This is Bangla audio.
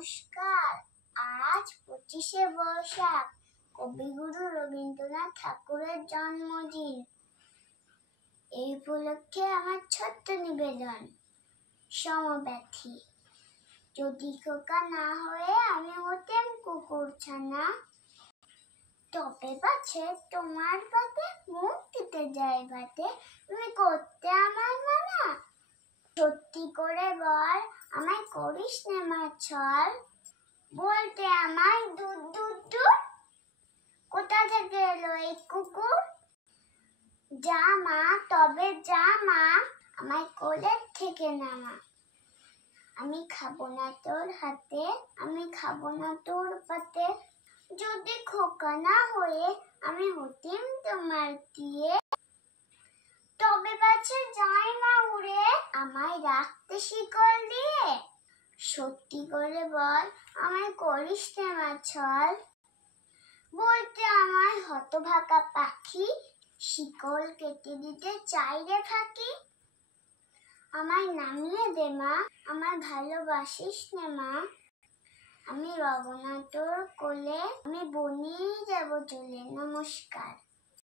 নমস্কার। আজ 25শে বৈশাখ, কবিগুরু রবীন্দ্রনাথ ঠাকুরের জন্মদিন। এই উপলক্ষে আমার ছোট্ট নিবেদন, সমব্যথী। যদি খোকা না হয়ে আমি হতেম কুকুরছানা, তবে পাছে তোমার পাতে মুখ দিতে যাই ভাতে, তুমি করতে আমার মানা। সত্যি করে বল, আমায় করিস নে মা ছল, বলতে আমায় দূর দূর দূর, কোথা থেকে এলো এই কুকুর। যা মা, তবে যা মা, আমায় কোলের থেকে নামা। আমি খাবো না তোর হাতে, আমি খাবো না তোর পাতে, যদি খোকা না হয়ে আমি হতিম তোমার দিয়ে, তবে পাছে যাই মা উড়ে, আমায় রাখতে শিকল দিয়ে। সত্যি করে বল, আমায় করিস নে মা ছল, বলতে আমায় হতভাগা পাখি, শিকল কেটে দিতে চাই রে ফাঁকি। আমায় নামিয়ে দে মা, আমায় ভালোবাসিস নে মা, আমি রব না তোর কোলে, আমি বনেই যাব চলে। নমস্কার।